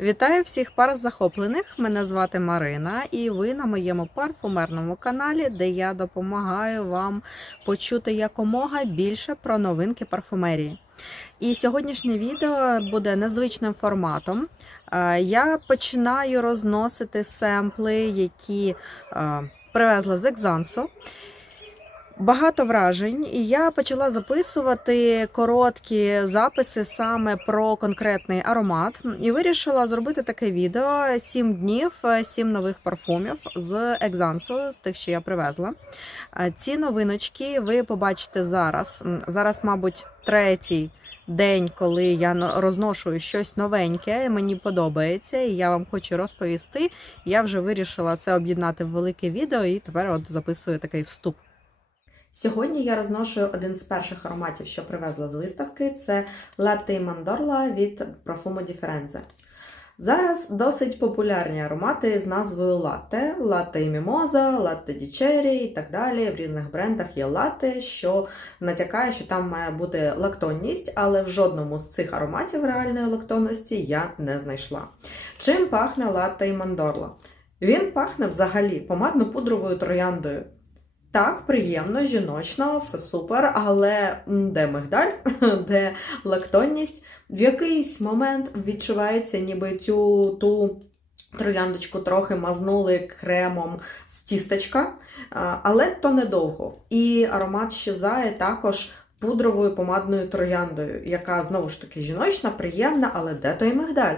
Вітаю всіх пар захоплених. Мене звати Марина, і ви на моєму парфумерному каналі, де я допомагаю вам почути якомога більше про новинки парфумерії. І сьогоднішнє відео буде незвичним форматом. Е, Я починаю розносити семпли, які е, привезла з Екзансу. Багато вражень, і я почала записувати короткі записи саме про конкретний аромат. І вирішила зробити таке відео: 7 днів, 7 нових парфумів з Екзансу, з тих, що я привезла. Е, Ці новиночки ви побачите зараз. Зараз, мабуть, третій. День, коли я но- розношую щось новеньке, мені подобається, і я вам хочу розповісти. Я вже вирішила це об'єднати в велике відео, і тепер от записую такий вступ. Сьогодні я розношую один з перших ароматів, що привезла з виставки. Це Latte Mandorla від Profumo Differenze. Зараз досить популярні аромати з назвою латте, латте і мімоза, латте ді черрі і так далі. В різних брендах є латте, що натякає, що там має бути лактонність, але в жодному з цих ароматів реальної лактонності я не знайшла. Чим пахне латте і мандорла? Він пахне взагалі помадно-пудровою трояндою. Так, приємно, жіночно, все супер, але де мигдаль, де лактонність, в якийсь момент відчувається, ніби цю ту трояндочку трохи мазнули кремом з тістечка, але то недовго. І аромат щезає також пудровою помадною трояндою, яка знову ж таки жіночна, приємна, але де той мигдаль?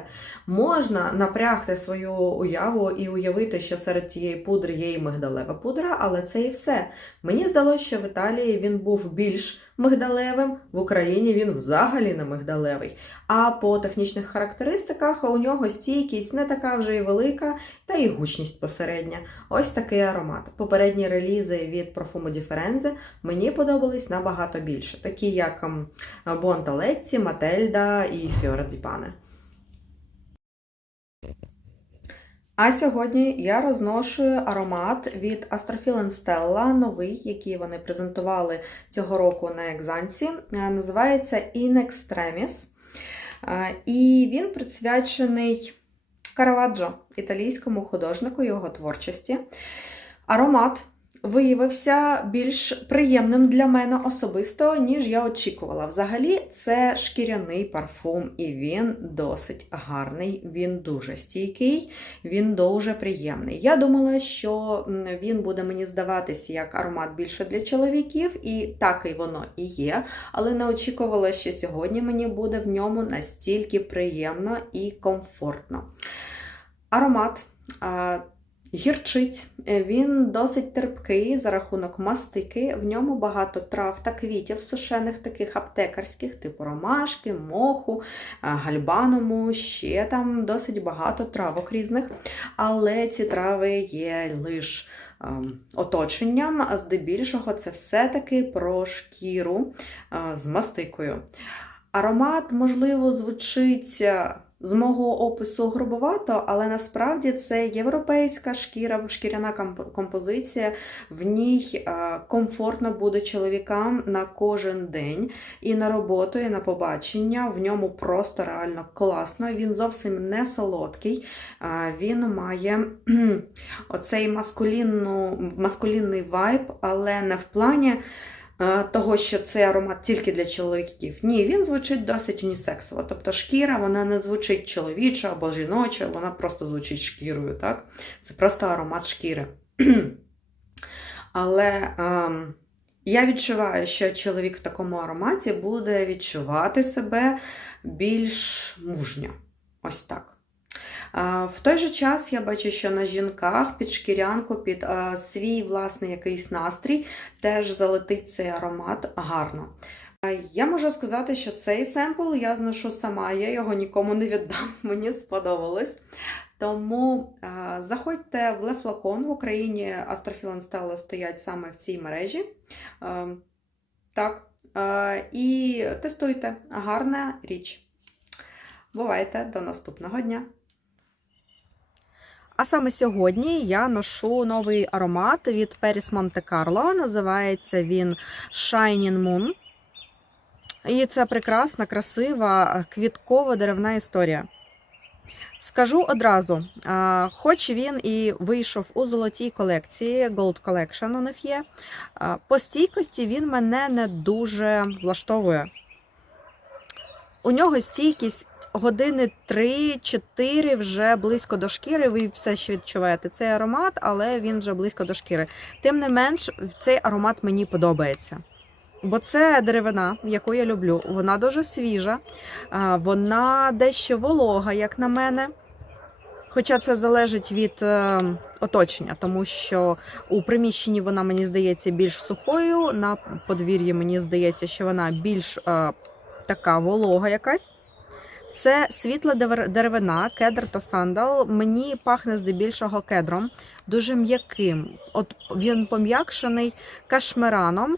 Можна напрягти свою уяву і уявити, що серед тієї пудри є і мигдалева пудра, але це і все. Мені здалося, що в Італії він був більш мигдалевим, в Україні він взагалі не мигдалевий. А по технічних характеристиках у нього стійкість не така вже й велика, та і гучність посередня. Ось такий аромат. Попередні релізи від Profumo Differenze мені подобались набагато більше, такі як Бонталетті, Мательда і Фіора А сьогодні я розношую аромат від Astrophil Stella, новий, який вони презентували цього року на Екзансі. Е, Називається In Extremis. Е, І він присвячений Караваджо, італійському художнику його творчості. Аромат виявився більш приємним для мене особисто, ніж я очікувала. Взагалі, це шкіряний парфум, і він досить гарний, він дуже стійкий, він дуже приємний. Я думала, що він буде мені здаватися як аромат більше для чоловіків, і так і воно і є, але не очікувала, що сьогодні мені буде в ньому настільки приємно і комфортно. Аромат. Гірчить, Е, він досить терпкий за рахунок мастики. В ньому багато трав та квітів сушених, таких аптекарських, типу ромашки, моху, е, гальбаному, ще там досить багато травок різних. Але ці трави є лише оточенням, а здебільшого це все-таки про шкіру е, з мастикою. Аромат, можливо, звучить з мого опису грубовато, але насправді це європейська шкіра, шкіряна композиція. В ній е, комфортно буде чоловікам на кожен день і на роботу, і на побачення. В ньому просто реально класно. Він зовсім не солодкий. Е, Він має оцей маскулінний вайб, але не в плані того, що цей аромат тільки для чоловіків. Ні, він звучить досить унісексово. Тобто шкіра вона не звучить чоловіча або жіноча, вона просто звучить шкірою. Так? Це просто аромат шкіри. Але ем, я відчуваю, що чоловік в такому ароматі буде відчувати себе більш мужньо. Ось так. В той же час я бачу, що на жінках під шкірянку, під свій власний якийсь настрій теж залетить цей аромат гарно. Я можу сказати, що цей семпл я зношу сама, я його нікому не віддам, мені сподобалось. Тому а, заходьте в Flacon в Україні Astrophil Stella стоять саме в цій мережі. А, так. А, і тестуйте. Гарна річ. Бувайте до наступного дня! А саме сьогодні я ношу новий аромат від Paris Monte Carlo. Називається він Shining Moon. І це прекрасна, красива, квіткова деревна історія. Скажу одразу, хоч він і вийшов у золотій колекції, Gold Collection у них є, по стійкості він мене не дуже влаштовує. У нього стійкість години 3-4 вже близько до шкіри. Ви все ще відчуваєте цей аромат, але він вже близько до шкіри. Тим не менш, цей аромат мені подобається. Бо це деревина, яку я люблю. Вона дуже свіжа, вона дещо волога, як на мене. Хоча це залежить від е, оточення, тому що у приміщенні вона мені здається більш сухою. На подвір'ї мені здається, що вона більш е, така волога якась. Це світла деревина, кедр та сандал. Мені пахне здебільшого кедром, дуже м'яким. От він пом'якшений кашмираном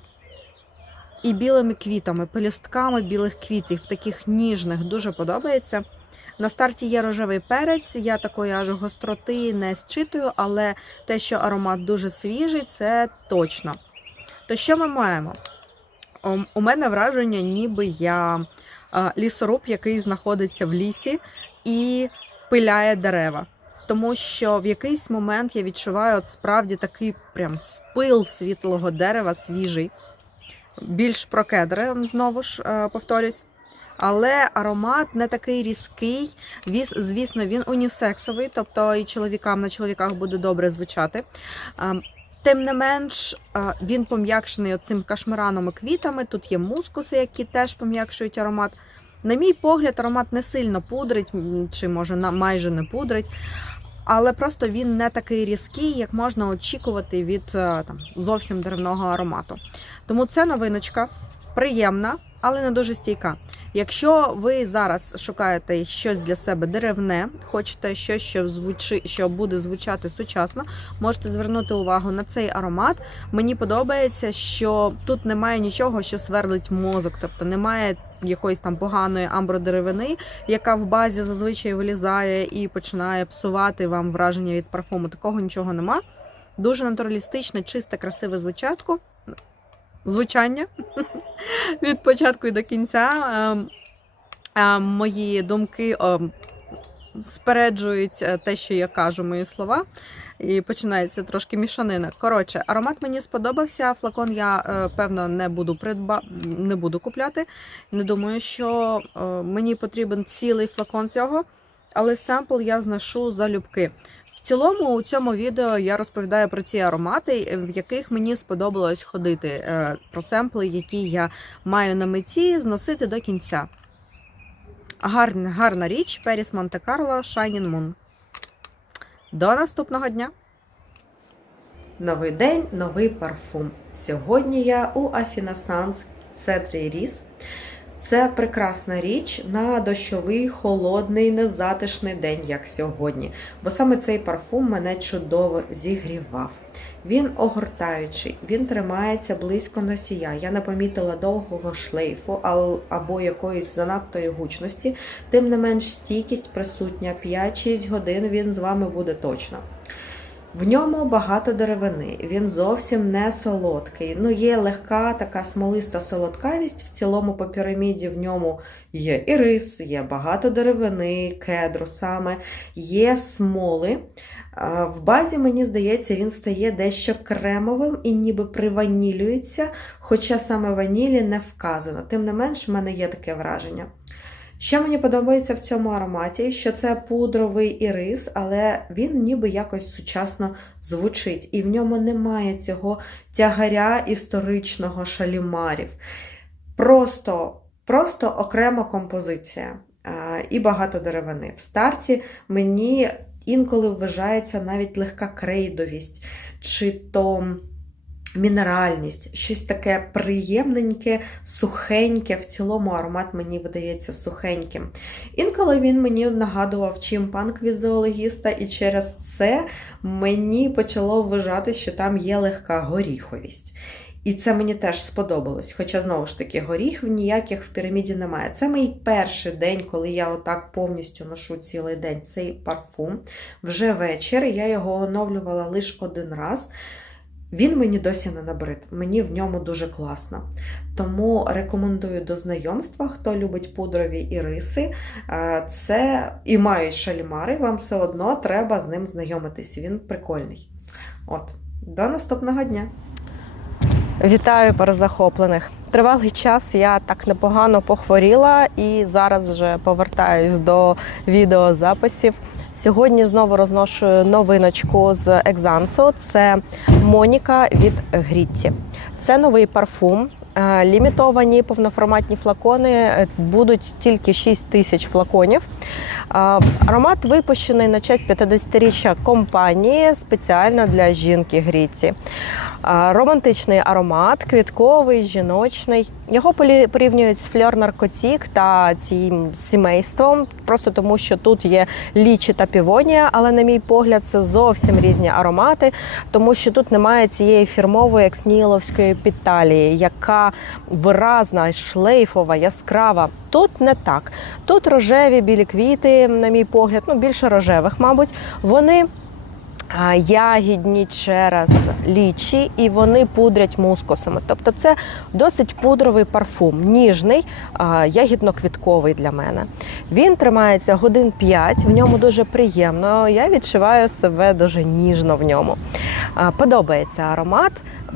і білими квітами, пелюстками білих квітів, таких ніжних, дуже подобається. На старті є рожевий перець, я такої аж гостроти не зчитую, але те, що аромат дуже свіжий, це точно. То що ми маємо? У- мене враження, ніби я лісоруб, який знаходиться в лісі і пиляє дерева. Тому що в якийсь момент я відчуваю от справді такий прям спил світлого дерева, свіжий. Більш про кедри, знову ж е, повторюсь. Але аромат не такий різкий. Звісно, він унісексовий, тобто і чоловікам на чоловіках буде добре звучати. Тим не менш, він пом'якшений цим кашмираном і квітами. Тут є мускуси, які теж пом'якшують аромат. На мій погляд, аромат не сильно пудрить, чи може майже не пудрить. Але просто він не такий різкий, як можна очікувати від е, там, зовсім деревного аромату. Тому це новиночка приємна, але не дуже стійка. Якщо ви зараз шукаєте щось для себе деревне, хочете щось, що звучи, що буде звучати сучасно, можете звернути увагу на цей аромат. Мені подобається, що тут немає нічого, що сверлить мозок, тобто немає якоїсь там поганої амбродеревини, яка в базі зазвичай вилізає і починає псувати вам враження від парфуму. Такого нічого нема. Дуже натуралістичне, чисте, красиве звучатку. Звучання від початку і до кінця. Ем, е, Мої думки ем, спереджують е, те, що я кажу, мої слова. І починається трошки мішанина. Коротше, аромат мені сподобався. Флакон я е, певно не буду придба... не буду купляти. Не думаю, що е, мені потрібен цілий флакон цього, але семпл я зношу залюбки. Цілому у цьому відео я розповідаю про ці аромати, в яких мені сподобалось ходити, е, про семпли, які я маю на меті зносити до кінця. Гарна, гарна річ Періс Монте-Карло Shining Moon. До наступного дня! Новий день, новий парфум. Сьогодні я у Affinessence Cedri Ris. Це прекрасна річ на дощовий, холодний, незатишний день, як сьогодні. Бо саме цей парфум мене чудово зігрівав. Він огортаючий, він тримається близько носія. Я не помітила довгого шлейфу або якоїсь занадтої гучності. Тим не менш, стійкість присутня 5-6 годин він з вами буде точно. В ньому багато деревини, він зовсім не солодкий. Ну, є легка така смолиста солодкавість. В цілому по піраміді в ньому є і рис, є багато деревини, кедру саме, є смоли. В базі, мені здається, він стає дещо кремовим і ніби приванілюється, хоча саме ванілі не вказано. Тим не менш, в мене є таке враження. Що мені подобається в цьому ароматі, що це пудровий ірис, але він ніби якось сучасно звучить, і в ньому немає цього тягаря історичного шалімарів. Просто, просто окрема композиція а, і багато деревини. В старті мені інколи вважається навіть легка крейдовість, чи то мінеральність, щось таке приємненьке, сухеньке. В цілому аромат мені видається сухеньким. Інколи він мені нагадував чимпанк від зоологіста, і через це мені почало вважати, що там є легка горіховість. І це мені теж сподобалось. Хоча, знову ж таки, горіхів ніяких в піраміді немає. Це мій перший день, коли я отак повністю ношу цілий день цей парфум. Вже вечір. Я його оновлювала лише один раз. Він мені досі не набрид, мені в ньому дуже класно. Тому рекомендую до знайомства, хто любить пудрові іриси. Е, Це і мають шалімари, вам все одно треба з ним знайомитись. Він прикольний. От, до наступного дня. Вітаю перезахоплених. Тривалий час я так непогано похворіла і зараз вже повертаюсь до відеозаписів. Сьогодні знову розношую новиночку з Екзансу. Це Моніка від Грітті. Це новий парфум. Е, Лімітовані повноформатні флакони е, будуть тільки 6 тисяч флаконів. Е, Аромат випущений на честь 50-річчя компанії спеціально для жінки Грітті. Романтичний аромат, квітковий, жіночний. Його порівнюють з фльор наркотік та цим сімейством, просто тому що тут є лічі та півонія, але, на мій погляд, це зовсім різні аромати, тому що тут немає цієї фірмової ексніловської підталії, яка виразна, шлейфова, яскрава. Тут не так. Тут рожеві білі квіти, на мій погляд, ну більше рожевих, мабуть. Вони ягідні через лічі, і вони пудрять мускусами. Тобто це досить пудровий парфум, ніжний, ягідно-квітковий для мене. Він тримається годин 5, в ньому дуже приємно. Я відчуваю себе дуже ніжно в ньому. Подобається аромат.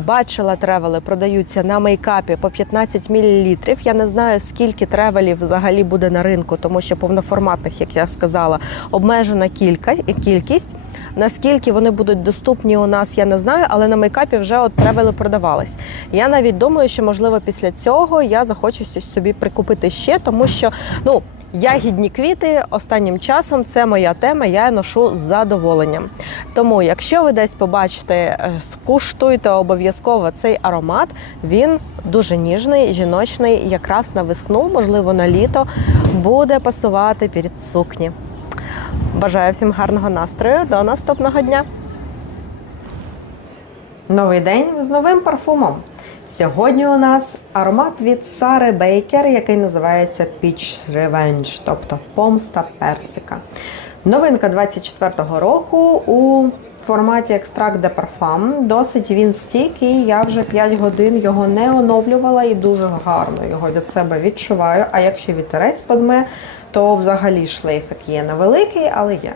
Бачила тревели, продаються на мейкапі по 15 мл. Я не знаю, скільки тревелів взагалі буде на ринку, тому що повноформатних, як я сказала, обмежена кілька, кількість. Наскільки вони будуть доступні у нас, я не знаю, але на мейкапі вже от тревели продавались. Я навіть думаю, що можливо після цього я захочу щось собі прикупити ще, тому що ну. Ягідні квіти останнім часом це моя тема, я ношу з задоволенням. Тому, якщо ви десь побачите, е, скуштуйте обов'язково цей аромат. Він дуже ніжний, жіночний, якраз на весну, можливо, на літо буде пасувати під сукні. Бажаю всім гарного настрою. До наступного дня. Новий день з новим парфумом. Сьогодні у нас аромат від Сари Бейкер, який називається Peach Revenge, тобто помста персика. Новинка 24-го року у форматі екстракт де парфам. Досить він стійкий, я вже 5 годин його не оновлювала і дуже гарно його від себе відчуваю. А якщо вітерець подме, то взагалі шлейфик є невеликий, але є.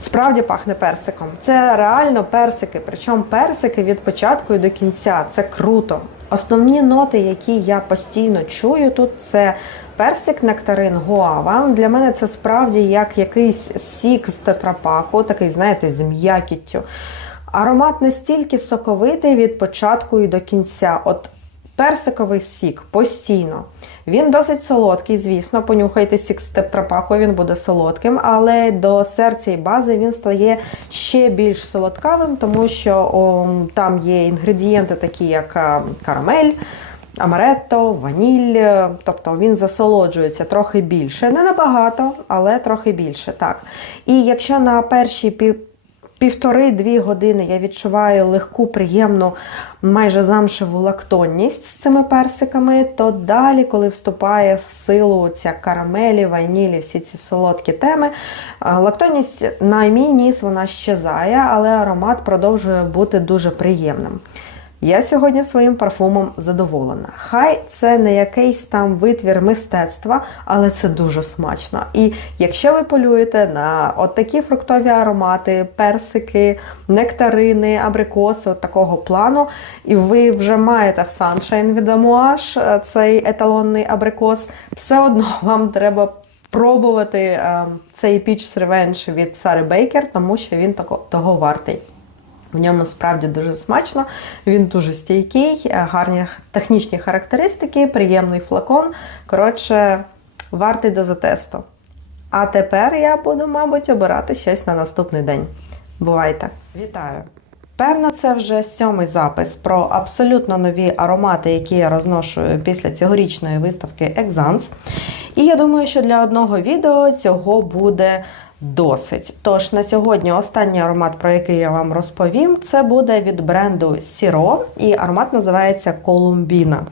Справді пахне персиком. Це реально персики, причому персики від початку і до кінця. Це круто. Основні ноти, які я постійно чую тут, це персик, нектарин, гуава. Для мене це справді як якийсь сік з тетрапаку, такий, знаєте, з м'якіттю. Аромат настільки соковитий від початку і до кінця. От персиковий сік постійно. Він досить солодкий, звісно. Понюхайте сік з тетрапаку, він буде солодким, але до серця і бази він стає ще більш солодкавим, тому що о, там є інгредієнти, такі як карамель. Амаретто, ваніль, е, тобто він засолоджується трохи більше, не набагато, але трохи більше. так. І якщо на перші півтори-дві години я відчуваю легку, приємну, майже замшеву лактонність з цими персиками, то далі, коли вступає в силу ця карамелі, ванілі, всі ці солодкі теми, е, лактонність на мій ніс вона щезає, але аромат продовжує бути дуже приємним. Я сьогодні своїм парфумом задоволена. Хай це не якийсь там витвір мистецтва, але це дуже смачно. І якщо ви полюєте на от такі фруктові аромати, персики, нектарини, абрикоси, от такого плану, і ви вже маєте Sunshine від Amouage, цей еталонний абрикос, все одно вам треба пробувати е, цей Peach Revenge від Сари Бейкер, тому що він тако- того вартий. В ньому справді дуже смачно, він дуже стійкий, е, гарні технічні характеристики, приємний флакон. Коротше, вартий до затесту. А тепер я буду, мабуть, обирати щось на наступний день. Бувайте! Вітаю! Певно, це вже сьомий запис про абсолютно нові аромати, які я розношую після цьогорічної виставки Exans. І я думаю, що для одного відео цього буде досить. Тож на сьогодні останній аромат, про який я вам розповім, це буде від бренду Сіро, і аромат називається Колумбіна.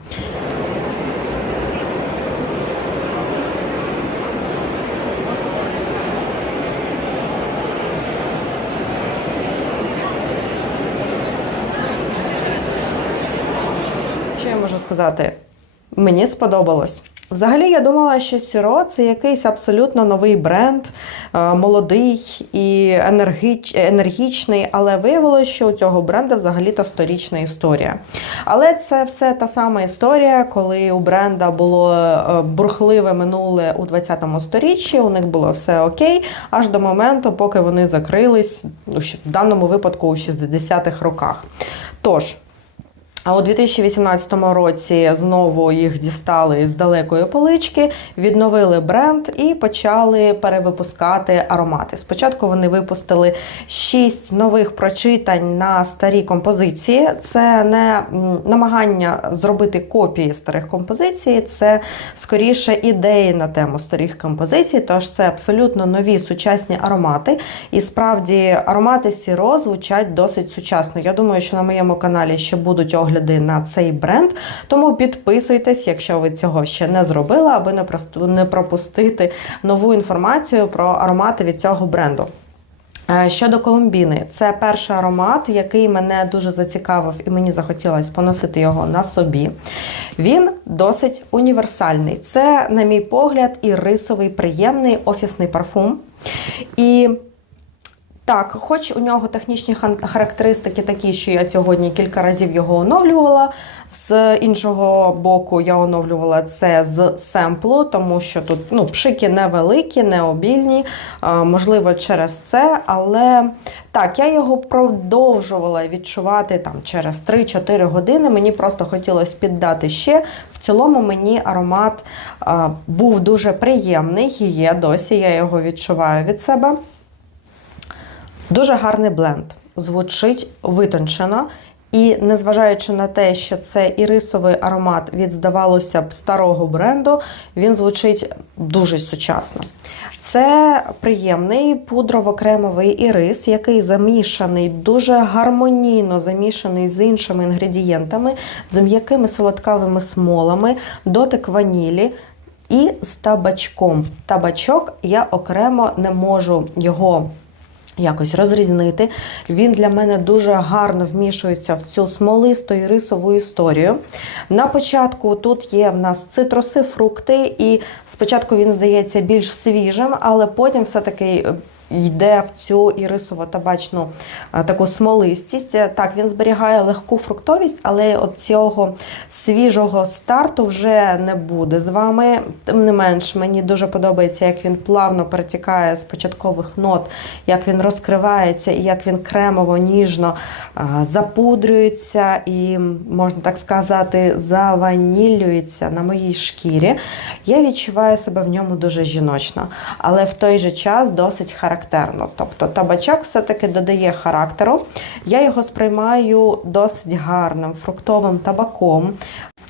Що я можу сказати? Мені сподобалось. Взагалі, я думала, що Сіро це якийсь абсолютно новий бренд, е, молодий і енергіч, енергічний, але виявилося, що у цього бренду взагалі-то сторічна історія. Але це все та сама історія, коли у бренда було е, бурхливе минуле у 20-му сторіччі, у них було все окей, аж до моменту, поки вони закрились, в даному випадку у 60-х роках. Тож. А у 2018 році знову їх дістали з далекої полички, відновили бренд і почали перевипускати аромати. Спочатку вони випустили шість нових прочитань на старі композиції. Це не намагання зробити копії старих композицій, це скоріше ідеї на тему старих композицій. Тож це абсолютно нові сучасні аромати. І справді аромати Сіро звучать досить сучасно. Я думаю, що на моєму каналі ще будуть огляди на цей бренд. Тому підписуйтесь, якщо ви цього ще не зробили, аби не не пропустити нову інформацію про аромати від цього бренду. Е, Щодо Колумбіни, це перший аромат, який мене дуже зацікавив, і мені захотілося поносити його на собі. Він досить універсальний. Це, на мій погляд, і рисовий, приємний офісний парфум. І так, хоч у нього технічні характеристики такі, що я сьогодні кілька разів його оновлювала. З іншого боку, я оновлювала це з семплу, тому що тут ну, пшики невеликі, не обільні, можливо, через це, але так, я його продовжувала відчувати там через 3-4 години. Мені просто хотілося піддати ще. В цілому мені аромат був дуже приємний і є досі. Я його відчуваю від себе. Дуже гарний бленд. Звучить витончено. І незважаючи на те, що це ірисовий аромат від, здавалося б, старого бренду, він звучить дуже сучасно. Це приємний пудрово-кремовий ірис, який замішаний, дуже гармонійно замішаний з іншими інгредієнтами, з м'якими солодкавими смолами, дотик ванілі. І з табачком. Табачок я окремо не можу його якось розрізнити. Він для мене дуже гарно вмішується в цю смолисту і рисову історію. На початку тут є в нас цитруси, фрукти, і спочатку він здається більш свіжим, але потім все-таки йде в цю ірисово-табачну е, таку смолистість. Е, Так, він зберігає легку фруктовість, але от цього свіжого старту вже не буде з вами. Тим не менш, мені дуже подобається, як він плавно перетікає з початкових нот, як він розкривається і як він кремово, ніжно запудрюється і, можна так сказати, заванілюється на моїй шкірі. Я відчуваю себе в ньому дуже жіночно, але в той же час досить характерно. Тобто табачок все-таки додає характеру. Я його сприймаю досить гарним фруктовим табаком,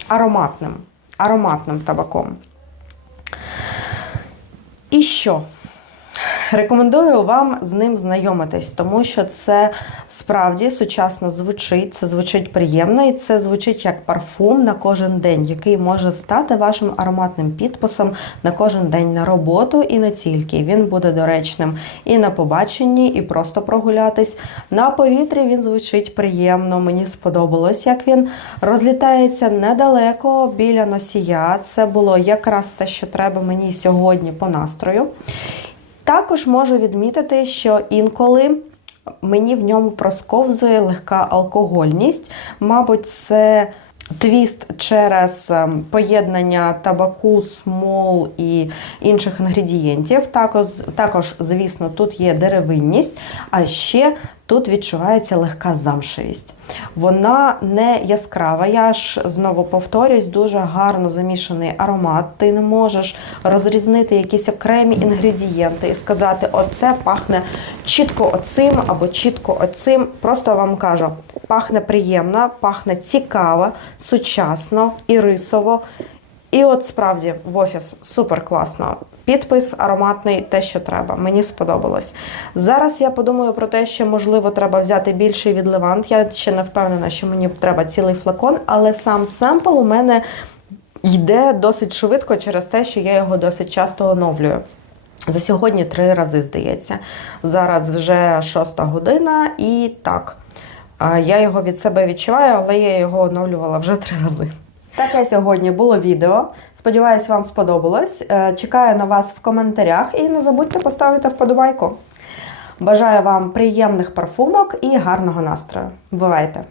ароматним, ароматним табаком. І що? Рекомендую вам з ним знайомитись, тому що це справді сучасно звучить, це звучить приємно і це звучить як парфум на кожен день, який може стати вашим ароматним підписом на кожен день на роботу і не тільки. Він буде доречним і на побаченні, і просто прогулятись. На повітрі він звучить приємно. Мені сподобалось, як він розлітається недалеко біля носія. Це було якраз те, що треба мені сьогодні по настрою. Також можу відмітити, що інколи мені в ньому просковзує легка алкогольність. Мабуть, це твіст через ем, поєднання табаку, смол і інших інгредієнтів. Також, також, звісно, тут є деревинність, а ще тут відчувається легка замшевість. Вона не яскрава. Я ж знову повторюсь, дуже гарно замішаний аромат. Ти не можеш розрізнити якісь окремі інгредієнти і сказати, оце пахне чітко оцим або чітко оцим. Просто вам кажу, пахне приємно, пахне цікаво, сучасно і рисово. І от справді в офіс супер класно. Підпис ароматний, те, що треба. Мені сподобалось. Зараз я подумаю про те, що можливо треба взяти більший від Левант. Я ще не впевнена, що мені треба цілий флакон, але сам семпл у мене йде досить швидко через те, що я його досить часто оновлюю. За сьогодні три рази, здається. Зараз вже шоста година, і так. Я його від себе відчуваю, але я його оновлювала вже три рази. Таке сьогодні було відео. Сподіваюсь, вам сподобалось. Е, Чекаю на вас в коментарях і не забудьте поставити вподобайку. Бажаю вам приємних парфумок і гарного настрою. Бувайте!